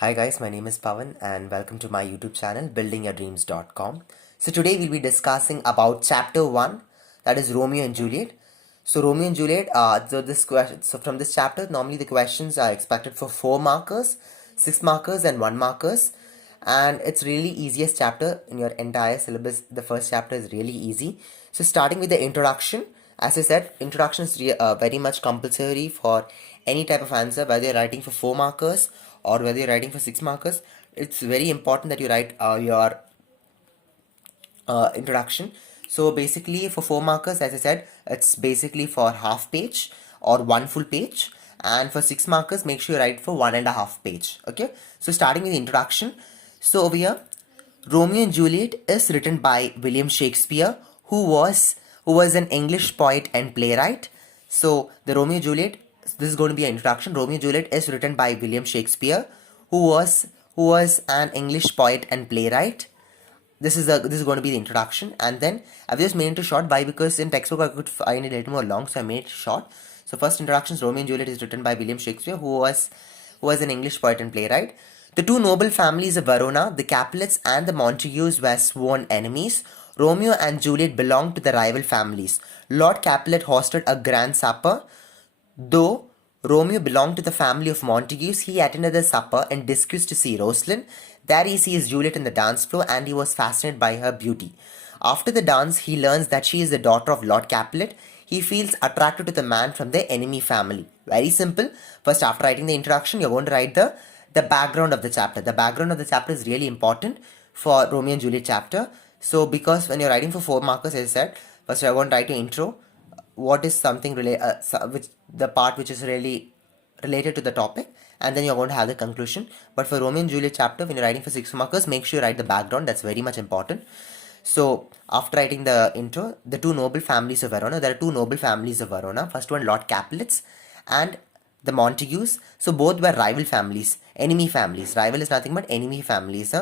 Hi guys, my name is Pawan and welcome to my YouTube channel buildingyourdreams.com. So today we'll be discussing about chapter 1, that is Romeo and Juliet. So Romeo and Juliet, so from this chapter normally the questions are expected for 4 markers, 6 markers and 1 markers, and it's really easiest chapter in your entire syllabus. The first chapter is really easy. So starting with the introduction, as I said, introduction is very much compulsory for any type of answer, whether you're writing for 4 markers or whether you're writing for 6 markers. It's very important that you write your introduction. So basically for 4 markers, as I said, it's basically for half page or 1 full page, and for 6 markers make sure you write for 1.5 page. Okay, so starting with the introduction. So over here, Romeo and Juliet is written by William Shakespeare, who was an English poet and playwright. So the Romeo and Juliet, this is going to be an introduction. Romeo and Juliet is written by William Shakespeare, who was an English poet and playwright. This is going to be the introduction, and then I've just made it short. Why? Because in textbook I could find it a little more long, so I made it short. So first introduction: Romeo and Juliet is written by William Shakespeare, who was an English poet and playwright. The two noble families of Verona, the Capulets and the Montagues, were sworn enemies. Romeo and Juliet belonged to the rival families. Lord Capulet hosted a grand supper. Though Romeo belonged to the family of Montagues, he attended the supper and discussed to see Rosalind. There he sees Juliet in the dance floor and he was fascinated by her beauty. After the dance, he learns that she is the daughter of Lord Capulet. He feels attracted to the man from the enemy family. Very simple. First, after writing the introduction, you're going to write the background of the chapter. The background of the chapter is really important for Romeo and Juliet chapter. So, because when you're writing for 4 markers, as I said, first you're going to write your intro, what is something which the part which is really related to the topic, and then you're going to have the conclusion. But for Romeo and Juliet chapter, when you're writing for 6 markers, make sure you write the background. That's very much important. So after writing the intro, the two noble families of Verona, there are two noble families of Verona. First one, Lord Capulets and the Montagues. So both were rival families, enemy families. Rival is nothing but enemy families.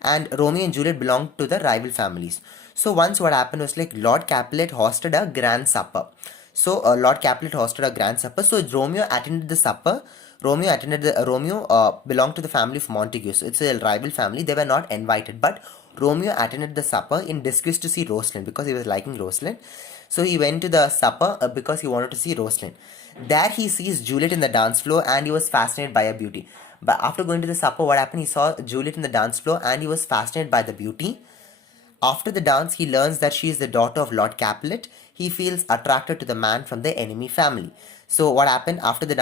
And Romeo and Juliet belonged to the rival families. So once what happened was like Lord Capulet hosted a grand supper. So Lord Capulet hosted a grand supper. So Romeo attended the supper. Romeo belonged to the family of Montague. So it's a rival family. They were not invited, but Romeo attended the supper in disguise to see Rosalind because he was liking Rosalind. So he went to the supper because he wanted to see Rosalind. There he sees Juliet in the dance floor and he was fascinated by her beauty. But after going to the supper, what happened? He saw Juliet in the dance floor and he was fascinated by the beauty. After the dance, he learns that she is the daughter of Lord Capulet. He feels attracted to the man from the enemy family. So what happened after the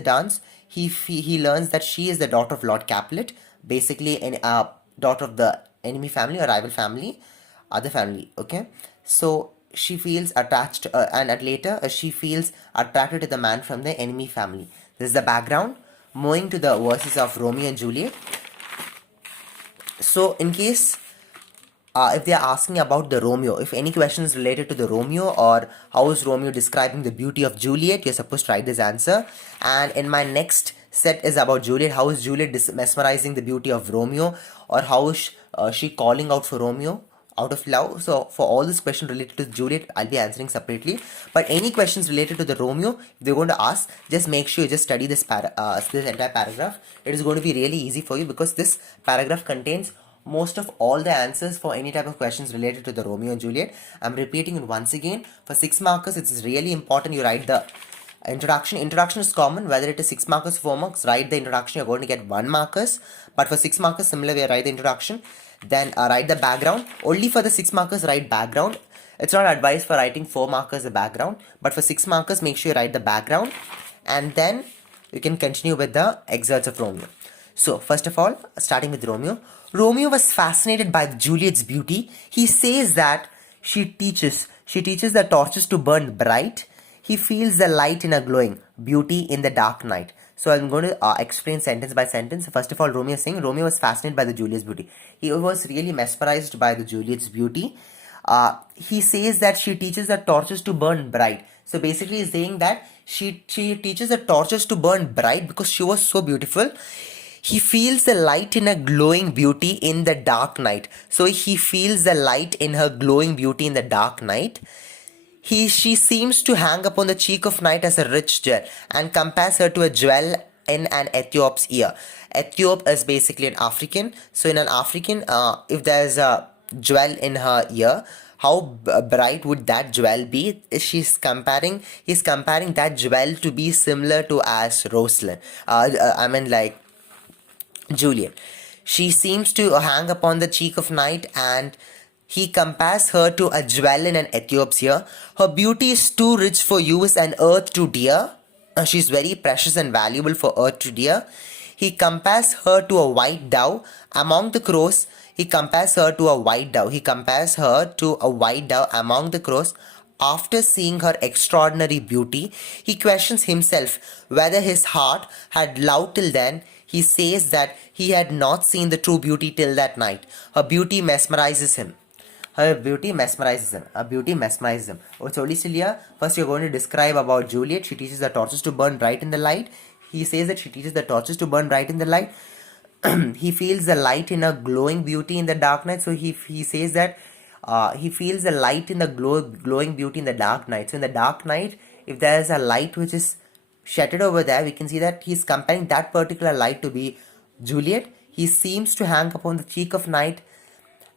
dance? He learns that she is the daughter of Lord Capulet, basically a daughter of the enemy family or rival family, other family. Okay, so she feels attached, and at later she feels attracted to the man from the enemy family. This is the background. Moving to the verses of Romeo and Juliet. So in case if they are asking about the Romeo, if any questions related to the Romeo or how is Romeo describing the beauty of Juliet, you're supposed to write this answer. And in my next set is about Juliet. How is Juliet mesmerizing the beauty of Romeo, or how is she calling out for Romeo out of love? So for all these questions related to Juliet, I'll be answering separately. But any questions related to the Romeo, if they're going to ask, just make sure you just study this entire paragraph. It is going to be really easy for you because this paragraph contains most of all the answers for any type of questions related to the Romeo and Juliet. I'm repeating it once again. For 6 markers, it's really important you write the introduction. Introduction is common, whether it is 6 markers, 4 marks, write the introduction, you're going to get 1 markers. But for 6 markers, similar way, write the introduction. Then write the background. Only for the 6 markers, write background. It's not advised for writing 4 markers the background. But for 6 markers, make sure you write the background. And then you can continue with the excerpts of Romeo. So, first of all, starting with Romeo. Romeo was fascinated by Juliet's beauty. He says that she teaches the torches to burn bright. He feels the light in a glowing beauty in the dark night. So I'm going to explain sentence by sentence. First of all, Romeo is saying Romeo was fascinated by the Juliet's beauty. He was really mesmerized by the Juliet's beauty. He says that she teaches the torches to burn bright. So basically he's saying that she teaches the torches to burn bright because she was so beautiful. He feels the light in her glowing beauty in the dark night. So he feels the light in her glowing beauty in the dark night. She seems to hang upon the cheek of night as a rich jewel and compares her to a jewel in an Ethiop's ear. Ethiop is basically an African. So in an African, if there's a jewel in her ear, how bright would that jewel be? He's comparing that jewel to be similar to as Rosalind. I mean like Juliet. She seems to hang upon the cheek of night, and he compares her to a jewel in an Ethiop's ear. Her beauty is too rich for use and earth to dear. She's very precious and valuable for earth to dear. He compares her to a white dove among the crows. He compares her to a white dove. He compares her to a white dove among the crows. After seeing her extraordinary beauty, he questions himself whether his heart had loved till then. He says that he had not seen the true beauty till that night. Her beauty mesmerizes him. Her beauty mesmerizes him. Her beauty mesmerizes him. Oh, it's only still here. First, you're going to describe about Juliet. She teaches the torches to burn bright in the light. He says that she teaches the torches to burn bright in the light. He feels the light in a glowing beauty in the dark night. So he says that he feels the light in the glowing beauty in the dark night. So in the dark night, if there is a light which is shattered over there, we can see that he's comparing that particular light to be Juliet. He seems to hang upon the cheek of night,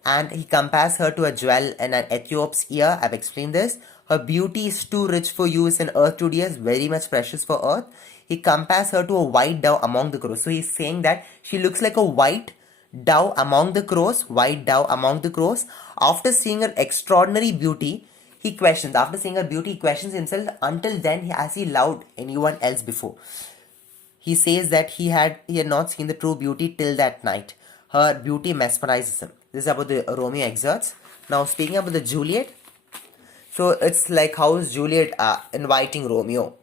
and he compares her to a jewel in an Ethiop's ear. I've explained this. Her beauty is too rich for use in earth to dear, very much precious for earth. He compares her to a white dove among the crows. So he's saying that she looks like a white dove among the crows, white dove among the crows. After seeing her extraordinary beauty, he questions. After seeing her beauty, he questions himself. Until then, has he loved anyone else before? He says that he had not seen the true beauty till that night. Her beauty mesmerizes him. This is about the Romeo excerpts. Now speaking about the Juliet. So it's like, how is Juliet inviting Romeo?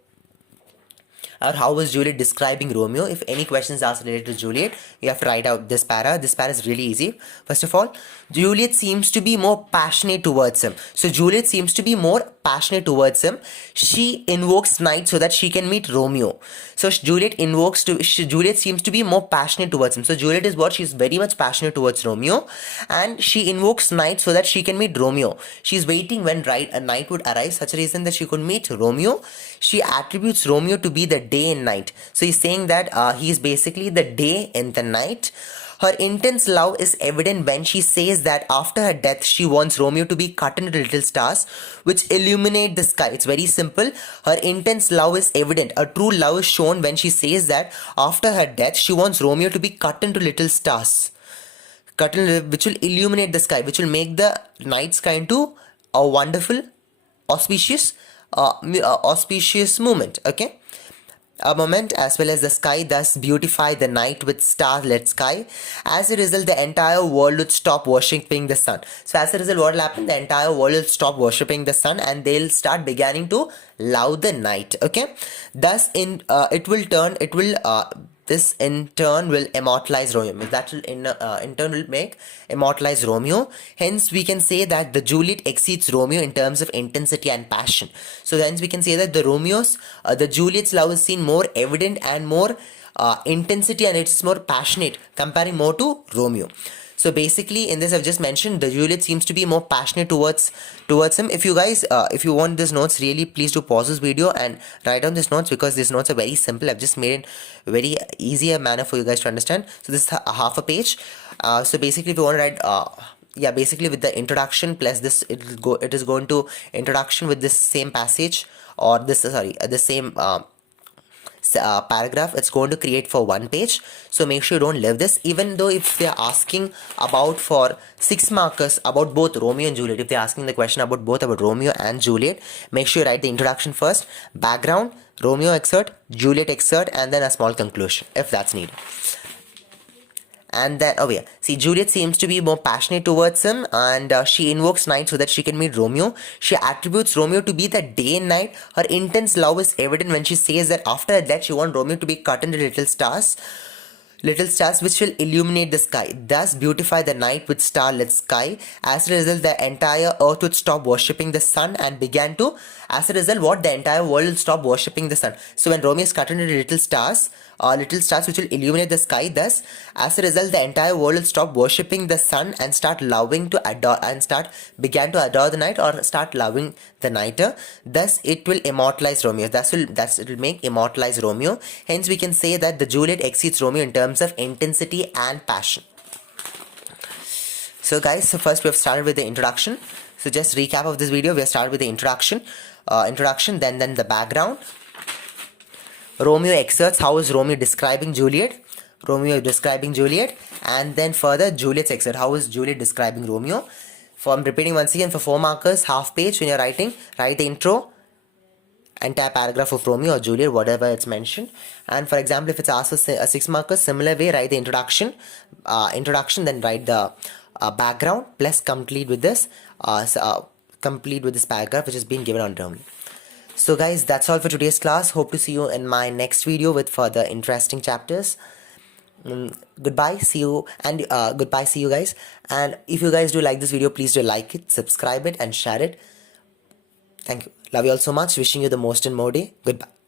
Or how was Juliet describing Romeo? If any questions asked related to Juliet, you have to write out this para. This para is really easy. First of all, Juliet seems to be more passionate towards him. So Juliet seems to be more passionate towards him. She invokes night so that she can meet Romeo. So Juliet seems to be more passionate towards him. So Juliet is what? She's very much passionate towards Romeo, and she invokes night so that she can meet Romeo. She's waiting when a night would arrive, such a reason that she could meet Romeo. She attributes Romeo to be the day and night. So he's saying that he is basically the day and the night. Her intense love is evident when she says that after her death, she wants Romeo to be cut into little stars which illuminate the sky. It's very simple. Her intense love is evident. A true love is shown when she says that after her death, she wants Romeo to be cut into little stars, which will illuminate the sky, which will make the night sky into a wonderful, auspicious moment. Okay. A moment as well as the sky, thus beautify the night with star-lit sky. As a result, the entire world would stop worshipping the sun. So as a result, what will happen? The entire world will stop worshipping the sun, and they'll start beginning to love the night. Okay. Thus, this in turn will immortalize Romeo. That will in turn will make immortalize Romeo. Hence, we can say that the Juliet exceeds Romeo in terms of intensity and passion. So hence we can say that the Juliet's love is seen more evident and more intensity, and it's more passionate, comparing more to Romeo. So basically, in this I've just mentioned, the Juliet seems to be more passionate towards him. If you guys, if you want these notes, really please do pause this video and write down these notes, because these notes are very simple. I've just made it very easier manner for you guys to understand. So this is half a page. So basically, if you want to write, basically with the introduction plus this, it is going to introduction with this same passage, or the same paragraph. It's going to create for one page. So make sure you don't leave this. Even though if they're asking about for 6 markers about both Romeo and Juliet, if they're asking the question about Romeo and Juliet, make sure you write the introduction first, background, Romeo excerpt, Juliet excerpt, and then a small conclusion if that's needed. And then, see, Juliet seems to be more passionate towards him, and she invokes night so that she can meet Romeo. She attributes Romeo to be the day and night. Her intense love is evident when she says that after her death, she wants Romeo to be cut into little stars which will illuminate the sky, thus beautify the night with starlit sky. As a result, the entire earth would stop worshipping the sun and began to, as a result, the entire world will stop worshipping the sun. So when Romeo is cut into little stars, little stars which will illuminate the sky. Thus, as a result, the entire world will stop worshipping the sun and start loving to adore and began to adore the night or start loving the nighter. Thus, it will immortalize Romeo. It will make immortalize Romeo. Hence, we can say that the Juliet exceeds Romeo in terms of intensity and passion. So guys, so first we have started with the introduction. So just recap of this video, we have started with the introduction, then the background. Romeo exerts, how is Romeo describing Juliet? Romeo describing Juliet, and then further Juliet's exert, how is Juliet describing Romeo? I'm repeating once again, for 4 markers, half page when you're writing, write the intro, entire paragraph of Romeo or Juliet, whatever it's mentioned. And for example, if it's asked for 6 markers, similar way, write the introduction, then write the background, plus complete with this paragraph which has been given on Romeo. So guys, that's all for today's class. Hope to see you in my next video with further interesting chapters. Goodbye, see you, and goodbye, see you guys. And if you guys do like this video, please do like it, subscribe it, and share it. Thank you. Love you all so much. Wishing you the most and more day. Goodbye.